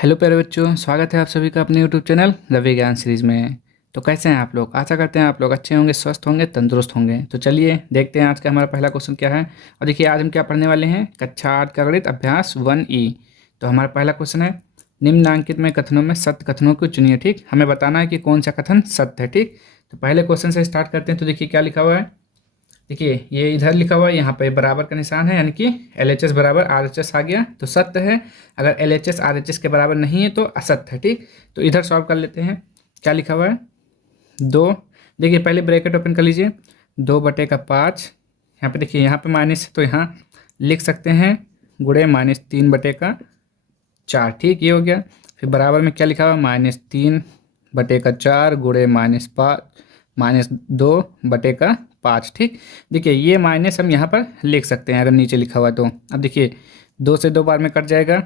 Hello प्यारे बच्चों, स्वागत है आप सभी का अपने यूट्यूब चैनल रवि ज्ञान सीरीज़ में। तो कैसे हैं आप लोग? आशा करते हैं आप लोग अच्छे होंगे, स्वस्थ होंगे, तंदुरुस्त होंगे। तो चलिए देखते हैं आज का हमारा पहला क्वेश्चन क्या है। और देखिए आज हम क्या पढ़ने वाले हैं, कक्षा 8 का गणित अभ्यास 1E। तो हमारा पहला क्वेश्चन है, निम्नांकित में कथनों में सत्य कथनों को चुनिए। ठीक, हमें बताना है कि कौन सा कथन सत्य है। ठीक, तो पहले क्वेश्चन से स्टार्ट करते हैं। तो देखिए क्या लिखा हुआ है। देखिए ये इधर लिखा हुआ है, यहाँ पे बराबर का निशान है, यानी कि LHS बराबर RHS आ गया तो सत्य है। अगर LHS RHS के बराबर नहीं है तो असत्य है। ठीक, तो इधर सॉल्व कर लेते हैं। क्या लिखा हुआ है, 2। देखिए पहले ब्रैकेट ओपन कर लीजिए, 2/5। यहाँ पे देखिए, यहाँ पे माइनस है तो यहाँ लिख सकते हैं गुणे -3/4। ठीक, ये हो गया। फिर बराबर में क्या लिखा हुआ, -3/4 गुणे -2/5। ठीक, देखिए ये माइनस हम यहाँ पर लिख सकते हैं अगर नीचे लिखा हुआ तो। अब देखिए 2 से 2 बार में कट जाएगा,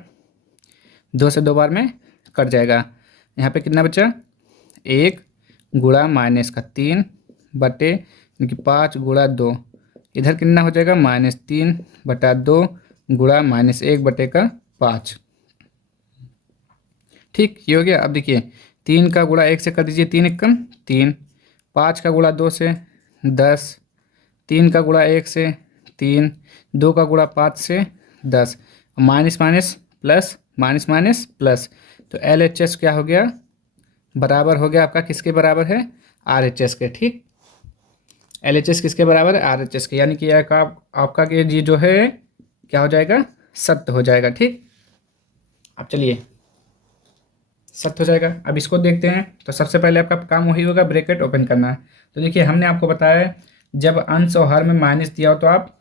2 से 2 बार में कट जाएगा। यहाँ पे कितना बचा, 1 गुणा -3/5 गुणा 2। इधर कितना हो जाएगा, -3/2 गुणा -1/5। ठीक, ये हो गया। अब देखिए 3 का गुणा 1 से कर दीजिए, 3 एकम 3। 5 का गुणा 2 से 10। 3 का गुणा 1 से 3। 2 का गुणा 5 से 10। Minus minus plus, minus minus plus, तो LHS क्या हो गया, बराबर हो गया आपका किसके बराबर है, RHS के। ठीक, LHS किसके बराबर है, RHS के, यानी कि आपका कि जी जो है क्या हो जाएगा, सत्य हो जाएगा। ठीक, अब चलिए सत्य हो जाएगा। अब इसको देखते हैं। तो सबसे पहले आपका काम वही होगा, ब्रैकेट ओपन करना है। तो देखिए हमने आपको बताया है जब अंश और हर में माइनस दिया हो तो आप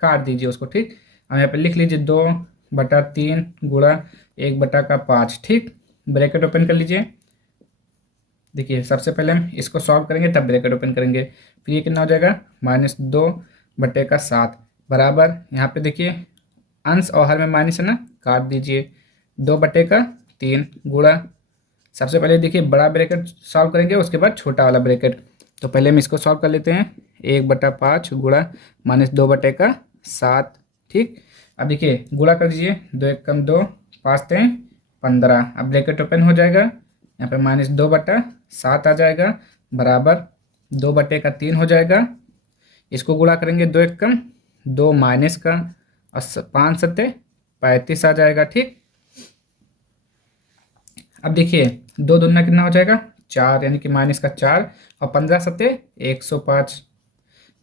काट दीजिए उसको। ठीक, अब यहाँ पे लिख लीजिए 2/3 गुणा 1/5। ठीक, ब्रैकेट ओपन कर लीजिए। देखिए सबसे पहले हम इसको सॉल्व करेंगे तब ब्रैकेट ओपन करेंगे। फिर ये कितना हो जाएगा, -2/7 बराबर, यहाँ पे देखिए अंश और हर में माइनस है ना, काट दीजिए 2/3 गुणा, सबसे पहले देखिए बड़ा ब्रैकेट सॉल्व करेंगे उसके बाद छोटा वाला ब्रैकेट। तो पहले हम इसको सॉल्व कर लेते हैं, 1/5 गुणा -2/7। ठीक, अब देखिए गुणा कर दीजिए, 2 एकम 2, 5 3 15। अब ब्रैकेट ओपन हो जाएगा, यहाँ पे -2/7 आ जाएगा बराबर 2/3 हो जाएगा। इसको गुणा करेंगे, 2 एकम 2 माइनस का, और 5 सत्ते 35 आ जाएगा। ठीक, अब देखिए 2 दूना कितना हो जाएगा, 4, यानी कि माइनस का 4, और 15 सत्ते 105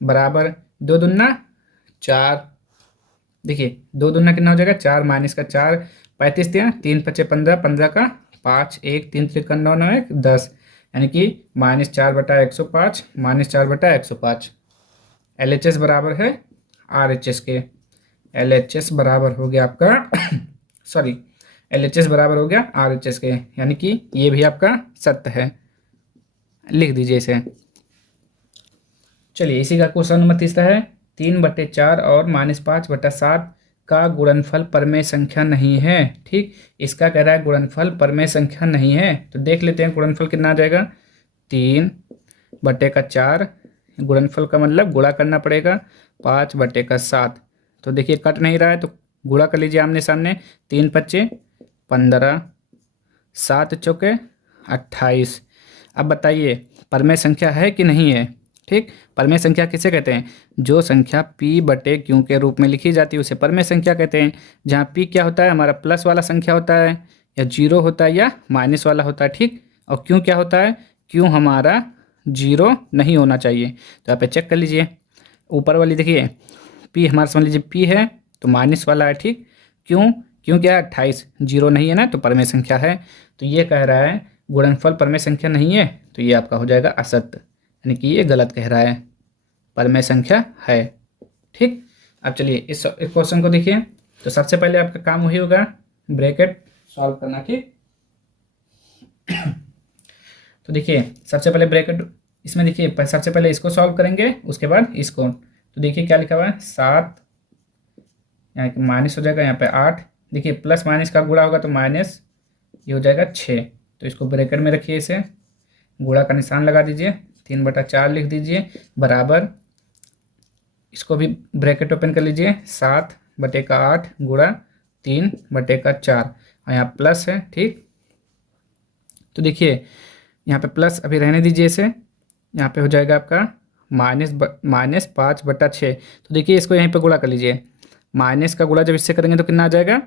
बराबर 2 दूना 4। देखिए 2 दूना कितना हो जाएगा, 4 माइनस का 4, 35 दिया, 3 पचे 15, 15 का 5, 1 3 त्रिक 9 9 1 10, यानी कि -4/105 -4/105। LHS बराबर है RHS के। LHS बराबर हो गया आपका सॉरी, LHS बराबर हो गया RHS के, यानी कि ये भी आपका सत्य है। लिख दीजिए इसे। चलिए इसी का क्वेश्चन नंबर तीसरा है, 3/4 और -5/7 का गुणनफल परमेय संख्या नहीं है। ठीक, इसका कह रहा है गुणनफल परमेय संख्या नहीं है। तो देख लेते हैं गुणनफल कितना आ जाएगा, 3/4, गुणनफल का मतलब गुणा करना पड़ेगा 5/7। तो देखिए कट नहीं रहा है तो गुणा कर लीजिए आमने सामने, 3 पच्चे 15, 7 चौके 28। अब बताइए परमेय संख्या है कि नहीं है। ठीक, परमेय संख्या किसे कहते हैं, जो संख्या P/Q के रूप में लिखी जाती है उसे परमेय संख्या कहते हैं। जहाँ P क्या होता है, हमारा प्लस वाला संख्या होता है, या जीरो होता है, या माइनस वाला होता है। ठीक, और Q क्या होता है, Q हमारा जीरो नहीं होना चाहिए। तो यहाँ पे चेक कर लीजिए, ऊपर वाली देखिए P हमारा समझ लीजिए P है तो माइनस वाला है। ठीक, क्यों, क्यों क्या है, 28, जीरो नहीं है ना तो परमेय संख्या है। तो ये कह रहा है गुणनफल परमेय संख्या नहीं है, तो ये आपका हो जाएगा असत्य, यानी कि ये गलत कह रहा है, परमेय संख्या है। ठीक, अब चलिए इस क्वेश्चन को देखिए। तो सबसे पहले आपका काम वही होगा, ब्रैकेट सॉल्व करना। ठीक, तो देखिए सबसे पहले ब्रैकेट, इसमें देखिए सबसे पहले इसको सॉल्व करेंगे उसके बाद इसको। तो देखिए क्या लिखा हुआ है, 7, यहाँ माइनस हो जाएगा, यहाँ पे 8। देखिए प्लस माइनस का गुणा होगा तो माइनस, ये हो जाएगा 6। तो इसको ब्रैकेट में रखिए, इसे गुणा का निशान लगा दीजिए, 3/4 लिख दीजिए बराबर, इसको भी ब्रैकेट ओपन कर लीजिए, 7/8 गुणा 3/4। और यहाँ प्लस है। ठीक, तो देखिए यहाँ पे प्लस अभी रहने दीजिए इसे, यहाँ पे हो जाएगा आपका माइनस 5/6। तो देखिए इसको यहीं पे गुणा कर लीजिए, माइनस का गुणा जब इससे करेंगे तो कितना आ जाएगा,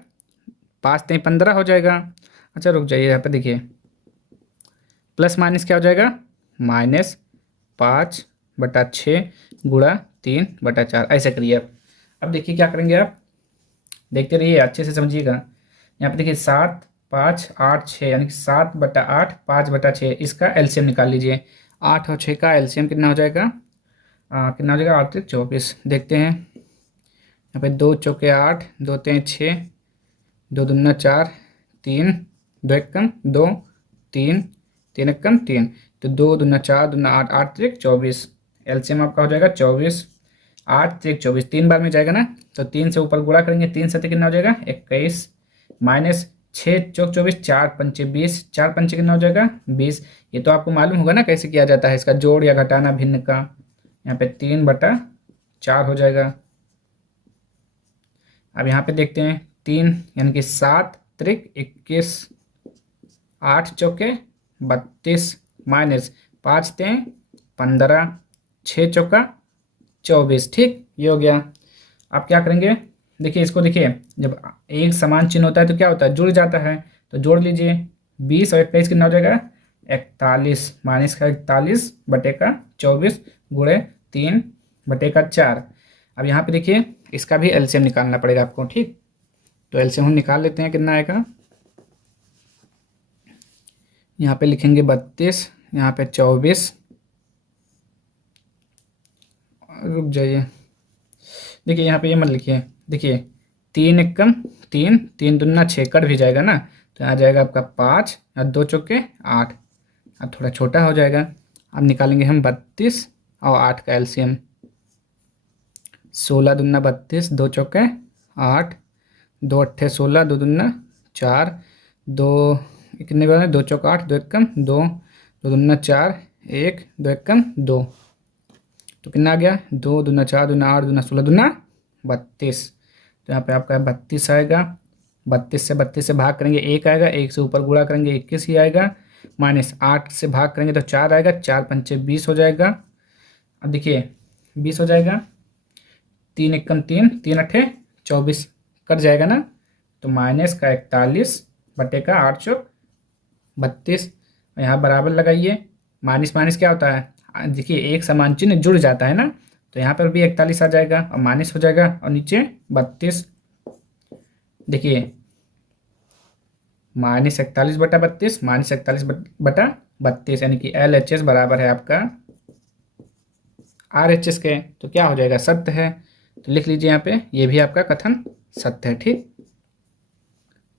5×3 = 15 हो जाएगा। अच्छा रुक जाइए, यहाँ पे देखिए प्लस माइनस क्या हो जाएगा, -5/6 गुणा 3/4, ऐसे करिए आप। अब देखिए क्या करेंगे आप, देखते रहिए अच्छे से समझिएगा। यहाँ पे देखिए 7, 5, 8, 6 यानी कि 7/8 5/6, इसका एलसीएम निकाल लीजिए। 8 और 6 का एलसीएम कितना हो जाएगा, कितना हो जाएगा, 8 × 24। देखते हैं, यहाँ पे 2 चौके 8, 2 × 6, 2 दूना 4, 3, 2 × 2, 3, 3 × 3, तो 2 दूना 4, दूना 8, 8 × 24, एलसीएम आपका हो जाएगा 24। 8 × 24 3 बार में जाएगा ना, तो 3 से ऊपर गुणा करेंगे, 3 से कितना हो जाएगा 21, माइनस 6 × 24, 4 × 5 = 20, 4 × 5 कितना हो जाएगा 20। ये तो आपको मालूम होगा ना कैसे किया जाता है इसका जोड़ या घटाना भिन्न का। यहाँ पे 3/4 हो जाएगा। अब यहाँ पे देखते हैं 3 यानी कि 7 × 21, 8 चौके 32, माइनस 5 × 15, 6 चौका 24। ठीक, ये हो गया। आप क्या करेंगे, देखिए इसको, देखिए जब एक समान चिन्ह होता है तो क्या होता है, जुड़ जाता है, तो जोड़ लीजिए। 20 और 21 कितना हो जाएगा 41, माइनस का 41/24 गुणे 3/4। अब यहाँ पे देखिए इसका भी एलसीएम निकालना पड़ेगा आपको। ठीक, तो एलसीएम हम निकाल लेते हैं, कितना आएगा, यहाँ पे लिखेंगे 32, यहाँ पे 24, रुक जाइए, देखिए यहाँ पे ये मत लिखिए, देखिए 3 × 3, 3 दूना 6 कट भी जाएगा ना, तो यहाँ जाएगा आपका 5 और 2 चौके 8, अब थोड़ा छोटा हो जाएगा। अब निकालेंगे हम 32 और 8 का एलसीएम, 16 दूना 32, 2 चौके 8, 2 अट्ठे 16, 2 दूना 4, 2 कितने बार 2 चौका 8, 2 × 2, 2 दूना 4, 1, 2 × 2, तो कितना आ गया 2 दूना 4, दूना 8, दूना 16, दूना 32। तो यहाँ पे आपका 32 आएगा। 32 से भाग करेंगे 1 आएगा, 1 से ऊपर गुणा करेंगे 21 ही आएगा, माइनस 8 से भाग करेंगे तो 4 आएगा, 4 × 5 = 20 हो जाएगा। अब देखिए 20 हो जाएगा, 3 × 3, 3 अट्ठे 24 कट जाएगा ना, तो माइनस का 41/8 चौक 32। यहाँ बराबर लगाइए, माइनस माइनस क्या होता है, देखिए एक समान चिन्ह जुड़ जाता है ना, तो यहाँ पर भी 41 आ जाएगा और माइनस हो जाएगा और नीचे 32। देखिए -41/32 -41/32 यानी कि LHS बराबर है आपका RHS के, तो क्या हो जाएगा, सत्य है। तो लिख लीजिए यहाँ पे, ये भी आपका कथन सत्य है। ठीक,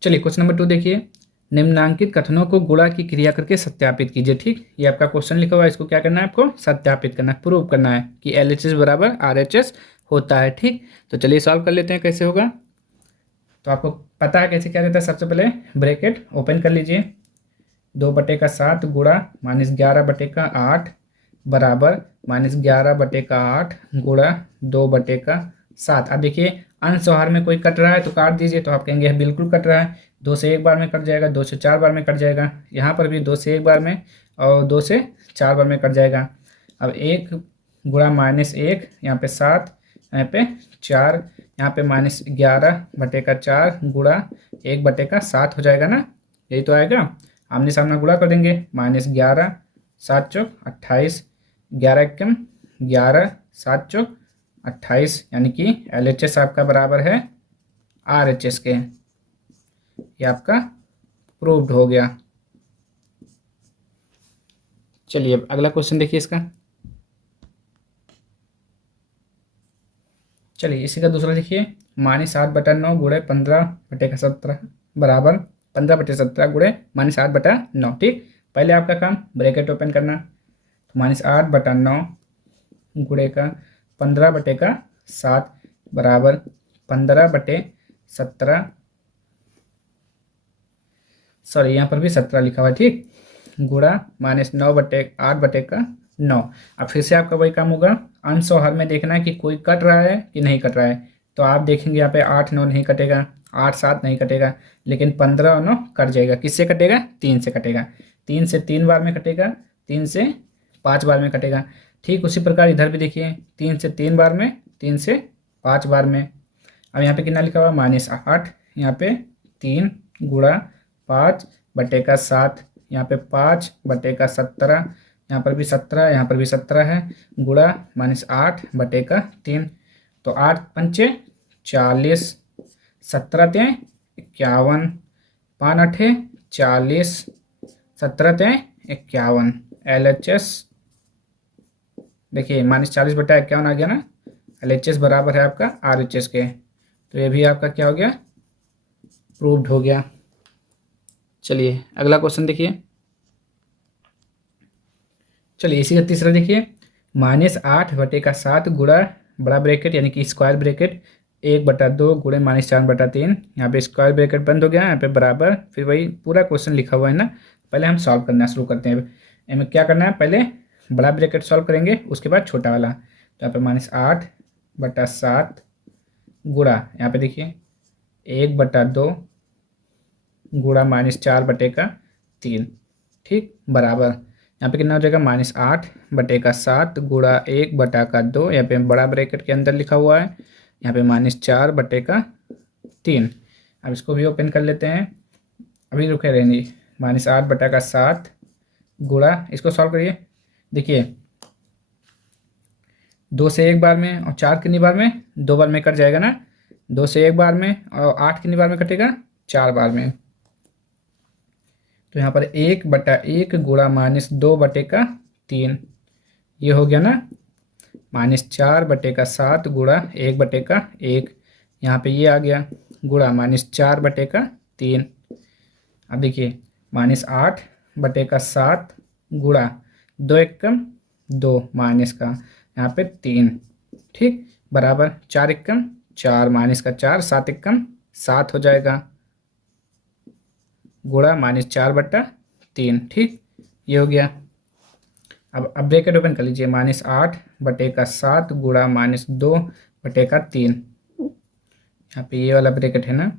चलिए क्वेश्चन नंबर 2 देखिए, निम्नांकित कथनों को गुणा की क्रिया करके सत्यापित कीजिए। ठीक, ये आपका क्वेश्चन लिखा हुआ है, इसको क्या करना है आपको, सत्यापित करना है, प्रूव करना है कि LHS बराबर RHS होता है। ठीक, तो चलिए सॉल्व कर लेते हैं कैसे होगा। तो आपको पता है कैसे क्या देता है, सबसे पहले ब्रैकेट ओपन कर लीजिए, 2/7 गुणा -11/8 बराबर -11/8 गुणा 2/7। अब देखिए अंश और हर में कोई कट रहा है तो काट दीजिए, तो आप कहेंगे बिल्कुल कट रहा है, 2 से 1 बार में कट जाएगा, 2 से 4 बार में कट जाएगा, यहाँ पर भी 2 से 1 बार में और 2 से 4 बार में कट जाएगा। अब 1 गुणा -1, यहाँ पे 7, यहाँ पे 4, यहाँ पे -11/4 गुणा 1/7 हो जाएगा ना, यही तो आएगा। आमने सामने गुणा कर देंगे, -11 7 चौक 28, 11 एकम 11, 7 चौक 28, यानी कि LHS आपका बराबर है RHS के। ये आपका प्रूव्ड हो गया। चलिए अब अगला क्वेश्चन देखिए इसका। चलिए इसी का दूसरा देखिए, -7/9 गुणे 15/17 बराबर 15/17 गुणे -8/9। ठीक, पहले आपका काम ब्रैकेट ओपन करना, तो -8/9 गुणे का 15/7 बराबर 15/17, सॉरी यहाँ पर भी 17 लिखा हुआ है। ठीक, गुणा -9/8/9। अब फिर से आपका वही काम होगा, अंश और हर में देखना है कि कोई कट रहा है कि नहीं कट रहा है, तो आप देखेंगे यहाँ पे 8 9 नहीं कटेगा, 8 7 नहीं कटेगा, लेकिन 15 और 9 कट जाएगा। किससे कटेगा? 3 से कटेगा। 3 से 3 बार में कटेगा, 3 से 5 बार में कटेगा। ठीक उसी प्रकार इधर भी देखिए, 3 से 3 बार में, 3 से 5 बार में। अब यहाँ पे कितना लिखा हुआ? -8। यहाँ पे 3 गुणा 5/7, यहाँ पे 5/17, यहाँ पर भी 17, यहाँ पर भी 17 है, गुणा -8/3। तो 8 पंचे 40, 17 तें 51, 5 8 40, 17 तें 51। LHS देखिए -40/51 आ गया ना। LHS बराबर है आपका RHS के। तो ये भी आपका क्या हो गया? प्रूव्ड हो गया। चलिए अगला क्वेश्चन देखिए। चलिए इसी का तीसरा देखिए, -8/7 गुणा बड़ा ब्रैकेट यानी कि स्क्वायर ब्रैकेट 1/2 गुणे -4/3। यहाँ पे स्क्वायर ब्रैकेट बंद हो गया, यहाँ पे बराबर, फिर वही पूरा क्वेश्चन लिखा हुआ है ना। पहले हम सॉल्व करना शुरू करते हैं। इनमें क्या करना है? पहले बड़ा ब्रैकेट सॉल्व करेंगे, उसके बाद छोटा वाला। तो यहाँ पे -8/7 गुणा, यहाँ पे देखिए 1/2 गुणा -4/3। ठीक, बराबर यहाँ पे कितना हो जाएगा? -8/7 गुणा 1/2, यहाँ पे बड़ा ब्रैकेट के अंदर लिखा हुआ है, यहाँ पे -4/3। अब इसको भी ओपन कर लेते हैं, अभी रुके रहेंगे। -8/7 गुणा, इसको सॉल्व करिए। देखिए 2 से 1 बार में और 4 कितनी बार में? 2 बार में कट जाएगा ना। 2 से 1 बार में और 8 कितनी बार में कटेगा? 4 बार में। तो यहाँ पर 1/1 गुणा -2/3, ये हो गया ना। -4/7 गुणा 1/1, यहाँ पे ये आ गया, गुणा -4/3। अब देखिए -8/7 गुणा 2 एकम 2 माइनस का यहाँ पे 3। ठीक, बराबर 4 एकम 4 माइनस का 4, 7 एकम 7 हो जाएगा, गुणा -4/3। ठीक, ये हो गया। अब ब्रैकेट ओपन कर लीजिए, -8/7 गुणा -2/3। यहाँ पे ये वाला ब्रैकेट है ना,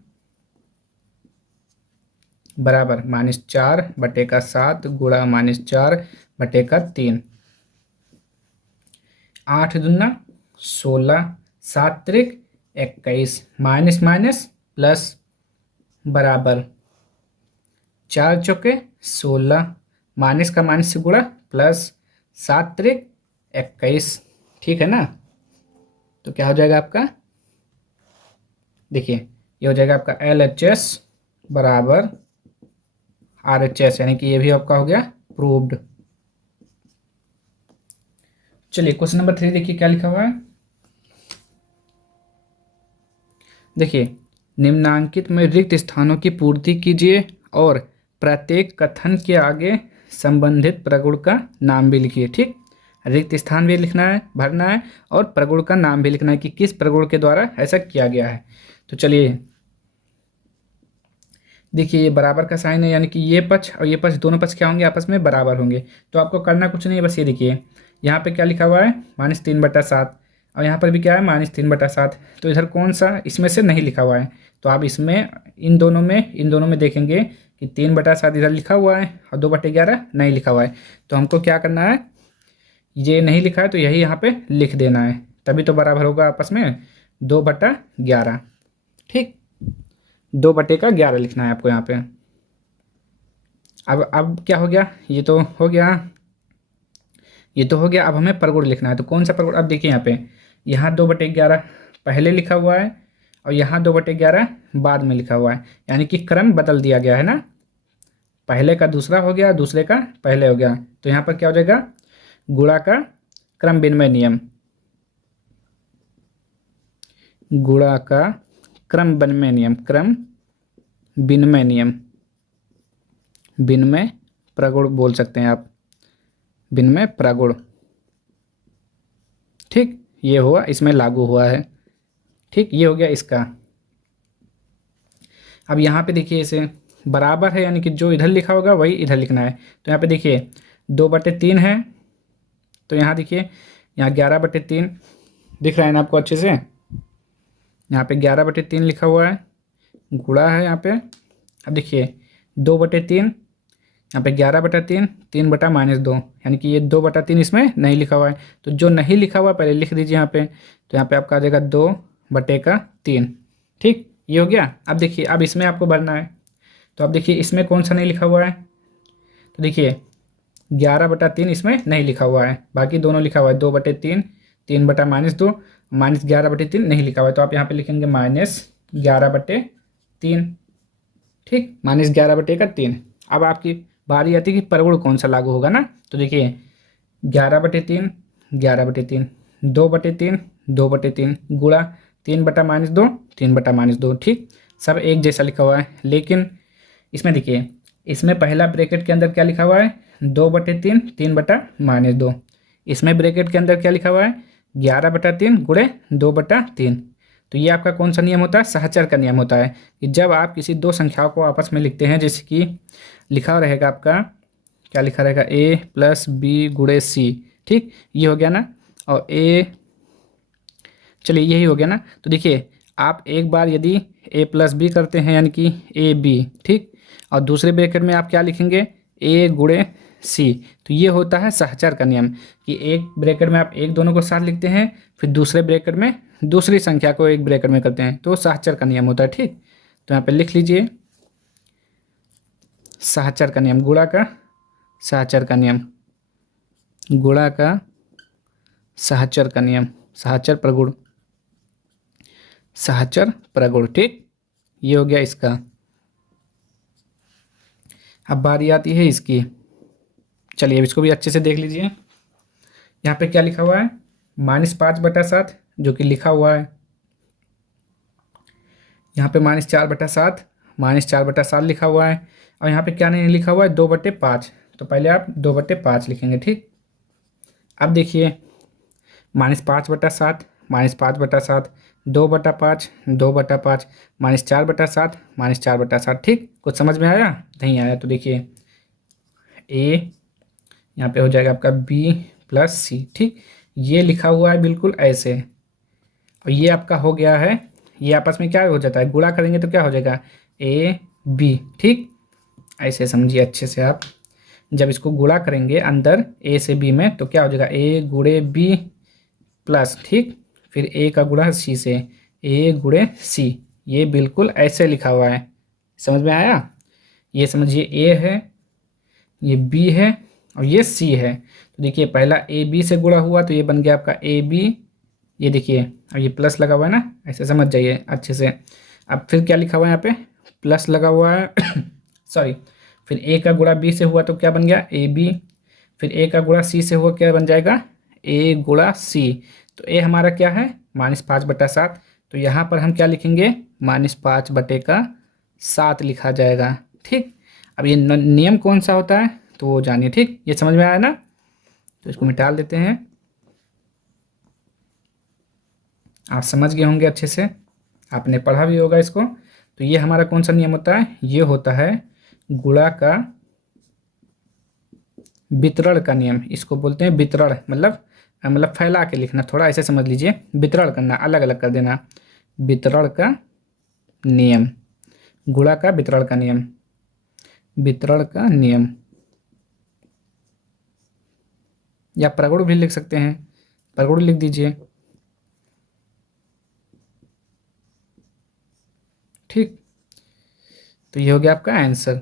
बराबर -4/7 गुणा -4/3। 8 दूना 16, 7 त्रिक 21, माइनस माइनस प्लस, बराबर 4 चौके 16, माइनस का माइनस से गुणा, प्लस 7 त्रिक 21। ठीक है ना। तो क्या हो जाएगा आपका? देखिए ये हो जाएगा आपका LHS बराबर RHS, यानी कि ये भी आपका हो गया प्रूव्ड। चलिए क्वेश्चन नंबर 3 देखिए क्या लिखा हुआ है। देखिए निम्नांकित में रिक्त स्थानों की पूर्ति कीजिए और प्रत्येक कथन के आगे संबंधित प्रगुण का नाम भी लिखिए। ठीक, रिक्त स्थान भी लिखना है, भरना है, और प्रगुण का नाम भी लिखना है कि किस प्रगुण के द्वारा ऐसा किया गया है। तो चलिए देखिए ये बराबर का साइन है, यानी कि ये पक्ष और ये पक्ष दोनों पक्ष क्या होंगे? आपस में बराबर होंगे। तो आपको करना कुछ नहीं है, बस ये देखिए यहाँ पे क्या लिखा हुआ है? -3/7, और यहाँ पर भी क्या है? -3/7। तो इधर कौन सा इसमें से नहीं लिखा हुआ है? तो आप इसमें इन दोनों में देखेंगे कि 3/7 इधर लिखा हुआ है और 2/11 नहीं लिखा हुआ है। तो हमको क्या करना है? ये नहीं लिखा है तो यही यहाँ पे लिख देना है, तभी तो बराबर होगा आपस में 2/11। ठीक, 2/11 लिखना है आपको यहाँ पे। अब क्या हो गया? ये तो हो गया। अब हमें प्रगुण लिखना है। तो कौन सा प्रगुण? अब देखिए यहाँ 2/11 पहले लिखा हुआ है और यहाँ 2/11 बाद में लिखा हुआ है, यानी कि क्रम बदल दिया गया है ना। पहले का दूसरा हो गया, दूसरे का पहले हो गया। तो यहाँ पर क्या हो जाएगा? गुणा का क्रम विनिमय नियम, गुणा का क्रम विनिमय नियम, क्रम विनिमय नियम, विनिमय प्रगुण बोल सकते हैं आप, विनिमय प्रगुण। ठीक, ये हुआ, इसमें लागू हुआ है। ठीक, ये हो गया इसका। अब यहाँ पे देखिए इसे बराबर है, यानी कि जो इधर लिखा होगा वही इधर लिखना है। तो यहाँ पे देखिए 2/3 है, तो यहाँ देखिए यहाँ 11/3 दिख रहा है ना आपको अच्छे से। यहाँ पे 11/3 लिखा हुआ है, गुणा है यहाँ पे। अब देखिए 2/3, यहाँ पे 11/3, 3/-2, यानी कि ये 2/3 इसमें नहीं लिखा हुआ है। तो जो नहीं लिखा हुआ पहले लिख दीजिए यहाँ पे। तो यहाँ पे आपका आ जाएगा 2/3। ठीक, ये हो गया। अब देखिए अब इसमें आपको भरना है। तो अब देखिए इसमें कौन सा नहीं लिखा हुआ है। तो देखिए 11/3 इसमें नहीं लिखा हुआ है, बाकी दोनों लिखा हुआ है। 2/3, 3/-2, -11/3 नहीं लिखा हुआ है। तो आप यहाँ पे लिखेंगे -11/3। ठीक, -11/3। अब आपकी बारी आती है कि परगुण कौन सा लागू होगा ना। तो देखिए 11/3, 11/3, 2/3, 2/3, गुणा 3/-2, 3/-2। ठीक, सब एक जैसा लिखा हुआ है। लेकिन इसमें देखिए इसमें पहला ब्रैकेट के अंदर क्या लिखा हुआ है, 2/3, 3/-2। इसमें ब्रैकेट के अंदर क्या लिखा हुआ है, 11/3 गुणे 2/3। तो ये आपका कौन सा नियम होता है, सहचर का नियम होता है कि जब आप किसी दो संख्याओं को आपस में लिखते हैं, जैसे कि लिखा रहेगा आपका, क्या लिखा रहेगा, a+b गुणे c। ठीक, ये हो गया ना। और चलिए यही हो गया ना। तो देखिए आप एक बार यदि a+b करते हैं यानी कि ab, ठीक, और दूसरे ब्रैकेट में आप क्या लिखेंगे, a गुणे c। तो ये होता है सहचर का नियम कि एक ब्रैकेट में आप एक दोनों को साथ लिखते हैं, फिर दूसरे ब्रैकेट में दूसरी संख्या को एक ब्रैकेट में करते हैं, तो सहचर का नियम होता है। ठीक, तो यहाँ पे लिख लीजिए सहचर का नियम, गुणा का सहचर का नियम, गुणा का सहचर का नियम, सहचर प्रगुण, सहचर प्रगुण। ठीक, ये हो गया इसका। अब बारी आती है इसकी। चलिए अब इसको भी अच्छे से देख लीजिए। यहाँ पे क्या लिखा हुआ है, -5/7 जो कि लिखा हुआ है। यहाँ पे -4/7, -4/7 लिखा हुआ है। और यहाँ पे क्या नहीं लिखा हुआ है, 2/5। तो पहले आप 2/5 लिखेंगे। ठीक, अब देखिए -5/7, -5/7, 2/5, 2/5, -4/7, -4/7। ठीक, कुछ समझ में आया, नहीं आया तो देखिए a यहाँ पे हो जाएगा आपका b+c। ठीक, ये लिखा हुआ है बिल्कुल ऐसे। और ये आपका हो गया है, ये आपस में क्या हो जाता है, गुणा करेंगे तो क्या हो जाएगा, ab। ठीक, ऐसे समझिए अच्छे से आप। जब इसको गुणा करेंगे अंदर a से b में तो क्या हो जाएगा, a गुणे b प्लस, ठीक, फिर a का गुणा c से, a गुणे c। ये बिल्कुल ऐसे लिखा हुआ है, समझ में आया। ये समझिए a है, ये b है और ये c है। तो देखिए पहला ए बी से गुणा हुआ तो ये बन गया आपका ए बी, ये देखिए, और ये प्लस लगा हुआ है ना, ऐसे समझ जाइए अच्छे से। अब फिर क्या लिखा हुआ है यहाँ पे, प्लस लगा हुआ है सॉरी। फिर ए का गुणा बी से हुआ तो क्या बन गया, ए बी। फिर ए का गुणा सी से हुआ, क्या बन जाएगा, ए गुणा सी। तो ए हमारा क्या है, -5/7। तो यहाँ पर हम क्या लिखेंगे, -5/7 लिखा जाएगा। ठीक, अब ये नियम कौन सा होता है तो वो जानिए। ठीक, ये समझ में आया ना, तो इसको मिटा देते हैं। आप समझ गए होंगे अच्छे से, आपने पढ़ा भी होगा इसको। तो ये हमारा कौन सा नियम होता है, ये होता है गुणा का वितरण का नियम। इसको बोलते हैं वितरण, मतलब फैला के लिखना, थोड़ा ऐसे समझ लीजिए, वितरण करना, अलग अलग कर देना। वितरण का नियम, गुणा का वितरण का नियम, वितरण का नियम, या प्रगुण भी लिख सकते हैं, प्रगुण लिख दीजिए। ठीक, तो ये हो गया आपका आंसर।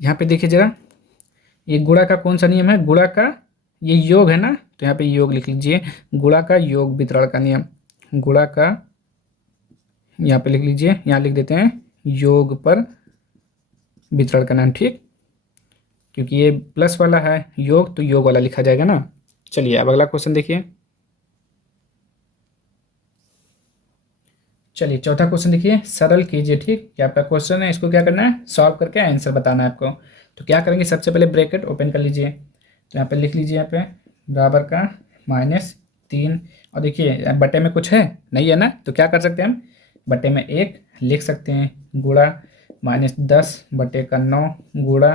यहाँ पे देखिए जरा, ये गुणा का कौन सा नियम है, गुणा का ये योग है ना, तो यहाँ पे योग लिख लीजिए, गुणा का योग वितरण का नियम, गुणा का, यहाँ पे लिख लीजिए, यहाँ लिख देते हैं योग पर वितरण का नाम। ठीक, क्योंकि ये प्लस वाला है योग, तो योग वाला लिखा जाएगा ना। चलिए अब अगला क्वेश्चन देखिए। चलिए चौथा क्वेश्चन देखिए, सरल कीजिए। ठीक, ये आपका क्वेश्चन है, इसको क्या करना है, सॉल्व करके आंसर बताना है आपको। तो क्या करेंगे, सबसे पहले ब्रैकेट ओपन कर लीजिए। तो यहाँ पे लिख लीजिए, यहाँ पे बराबर का -3। और देखिए बटे में कुछ है नहीं है ना, तो क्या कर सकते हैं हम, बटे में 1 लिख सकते हैं, गुणा -10/9 गुणा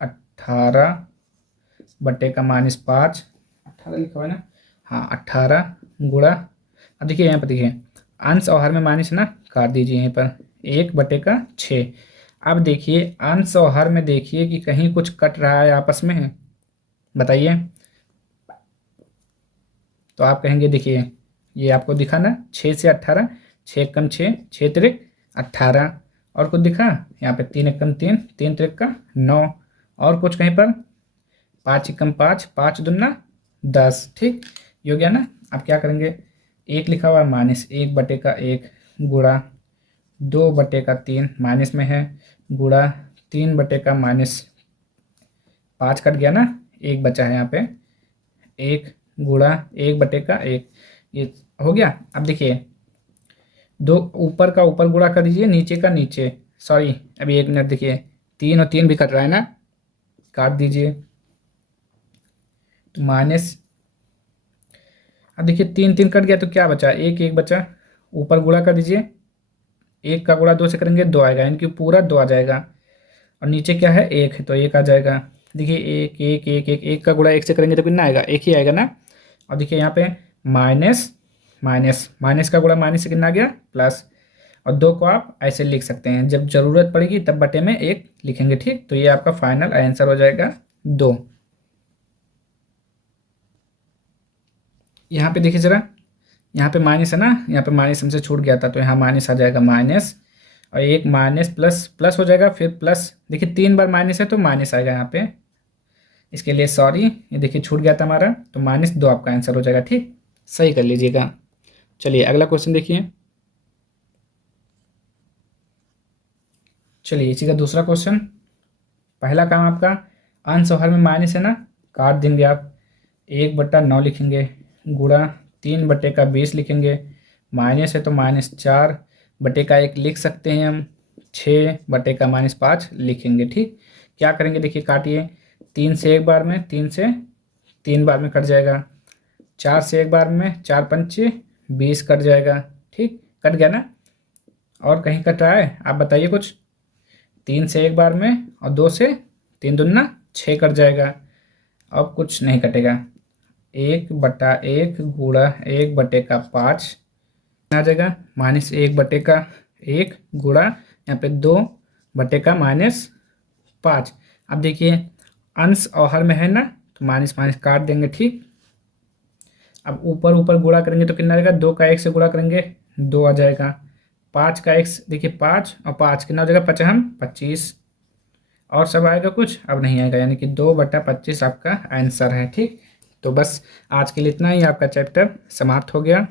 18/5, 18 लिखा हुआ है ना, हाँ 18 गुणा अब देखिए यहाँ पर देखिए अंश और हर में माइनस ना, काट दीजिए यहीं पर 1/6। अब देखिए अंश और हर में देखिए कि कहीं कुछ कट रहा है आपस में, बताइए। तो आप कहेंगे देखिए ये आपको दिखा ना 6 से 18, 6 कम 6, 6 त्रिक 18। और कुछ दिखा यहाँ पे 3 एकम 3, 3 त्रिक का 9। और कुछ कहीं पर 5 एकम 5, 5 दूना 10। ठीक, ये हो गया ना। अब क्या करेंगे, एक लिखा हुआ है -1/1 गुणा 2/3 माइनस में है, गुणा 3/-5 कट गया ना, एक बचा है यहाँ पे, 1 गुणा 1/1, ये हो गया। अब देखिए दो ऊपर का ऊपर गुणा कर दीजिए, नीचे का नीचे, सॉरी अभी 1 मिनट, देखिए 3 और 3 भी कट रहा है ना, काट दीजिए। तो माइनस, अब देखिए 3 3 कट गया तो क्या बचा, 1 1 बचा, ऊपर गुणा कर दीजिए, 1 का गुणा 2 से करेंगे 2 आएगा, यानी कि पूरा 2 आ जाएगा। और नीचे क्या है 1 है तो 1 आ जाएगा। देखिए 1 1 1 1, 1 का गुणा 1 से करेंगे तो कितना आएगा, 1 ही आएगा ना। और देखिए यहाँ पे माइनस माइनस, माइनस का गुणा माइनस से कितना आ गया, प्लस। और 2 को आप ऐसे लिख सकते हैं, जब जरूरत पड़ेगी तब बटे में 1 लिखेंगे। ठीक, तो ये आपका फाइनल आंसर हो जाएगा 2। यहाँ पे देखिए ज़रा, यहाँ पे माइनस है ना, यहाँ पे माइनस हमसे छूट गया था तो यहाँ माइनस आ जाएगा, माइनस और एक माइनस प्लस प्लस हो जाएगा, फिर प्लस। देखिए 3 बार माइनस है तो माइनस आएगा यहाँ पे, इसके लिए सॉरी, ये देखिए छूट गया था हमारा, तो -2 आपका आंसर हो जाएगा। ठीक, सही कर लीजिएगा। चलिए अगला क्वेश्चन देखिए। चलिए इसी का दूसरा क्वेश्चन। पहला काम आपका अंश और हर में माइनस है ना, काट देंगे आप, 1/9 लिखेंगे, गुणा 3/20 लिखेंगे, माइनस है तो -4/1 लिख सकते हैं हम, 6/-5 लिखेंगे। ठीक, क्या करेंगे देखिए, काटिए, 3 से एक बार में, 3 से 3 बार में कट जाएगा, 4 से एक बार में, 4 पंचे 20 कट जाएगा। ठीक, कट गया ना। और कहीं कट रहा है आप बताइए कुछ, 3 से एक बार में और 2 से 3 दूना 6 कट जाएगा। अब कुछ नहीं कटेगा, 1/1 गुणा 1/5 आ जाएगा, -1/1 गुणा यहाँ पे 2/-5। अब देखिए अंश और हर में है ना, तो माइनस माइनस काट देंगे। ठीक, अब ऊपर ऊपर गुणा करेंगे तो कितना आएगा, 2 का 1 से गुणा करेंगे 2 आ जाएगा, 5 का 1 देखिए 5 और 5 कितना हो जाएगा, 25। और सब आएगा कुछ, अब नहीं आएगा, यानी कि 2/25 आपका आंसर है। ठीक, तो बस आज के लिए इतना ही, आपका चैप्टर समाप्त हो गया,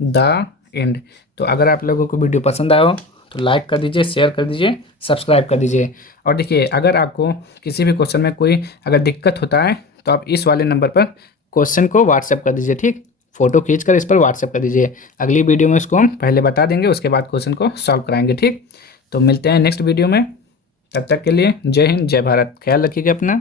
द एंड। तो अगर आप लोगों को वीडियो पसंद आया हो तो लाइक कर दीजिए, शेयर कर दीजिए, सब्सक्राइब कर दीजिए। और देखिए अगर आपको किसी भी क्वेश्चन में कोई अगर दिक्कत होता है तो आप इस वाले नंबर पर क्वेश्चन को व्हाट्सएप कर दीजिए। ठीक, फ़ोटो खींचकर इस पर व्हाट्सएप कर दीजिए, अगली वीडियो में इसको हम पहले बता देंगे, उसके बाद क्वेश्चन को सॉल्व कराएंगे। ठीक, तो मिलते हैं नेक्स्ट वीडियो में, तब तक के लिए जय हिंद जय भारत, ख्याल रखिएगा अपना।